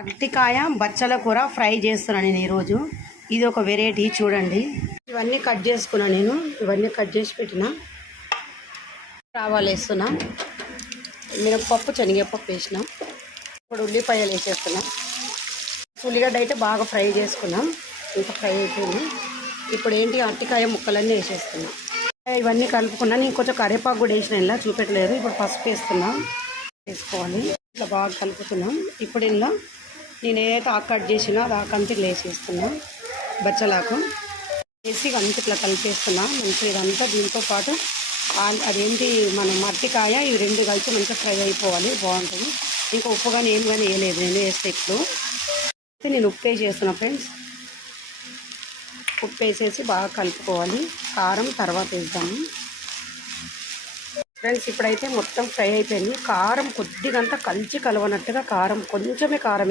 అరటికాయ బచ్చల కూర ఫ్రై చేస్తున్నాను నేను ఈరోజు. ఇది ఒక వెరైటీ చూడండి. ఇవన్నీ కట్ చేసుకున్నాను నేను. ఇవన్నీ కట్ చేసి పెట్టిన. ఆవాలు వేస్తున్నా, మినపప్పు శనగపప్పు వేసిన. ఇప్పుడు ఉల్లిపాయలు వేసేస్తున్నాం. ఉల్లిగడ్డ అయితే బాగా ఫ్రై చేసుకున్నాం. ఇంకా ఫ్రై అయిపోయింది. ఇప్పుడు ఏంటి అరటికాయ ముక్కలన్నీ వేసేస్తున్నాం. ఇవన్నీ కలుపుకున్నాను. నేను కొంచెం కరివేపాకు కూడా వేసిన, ఇలా చూపెట్టలేదు. ఇప్పుడు పసుపు వేస్తున్నాం. వేసుకోవాలి. ఇట్లా బాగా కలుపుతున్నాం. ఇప్పుడు ఇలా నేను ఏదైతే ఆకు కట్ చేసినా అది ఆకంతా ఇట్లా వేసేస్తున్నా. బచ్చలాకు వేసి అంతా ఇట్లా కలిపేస్తున్నా. మంచిగా ఇదంతా దీంతో పాటు అదేంటి మనం అరటికాయ ఇవి రెండు కలిసి మంచిగా ఫ్రై అయిపోవాలి. బాగుంటుంది. ఇంకా ఉప్పు కానీ ఏం కానీ వేయలేదు నేను. వేస్తే ఇప్పుడు నేను ఉప్పు వేసేస్తున్నా ఫ్రెండ్స్. ఉప్పు వేసేసి బాగా కలుపుకోవాలి. కారం తర్వాత వేద్దాము ఫ్రెండ్స్. ఇప్పుడైతే మొత్తం ఫ్రై అయిపోయింది. కారం కొద్దిగంతా కలిసి కలవనట్టుగా కారం కొంచెమే కారం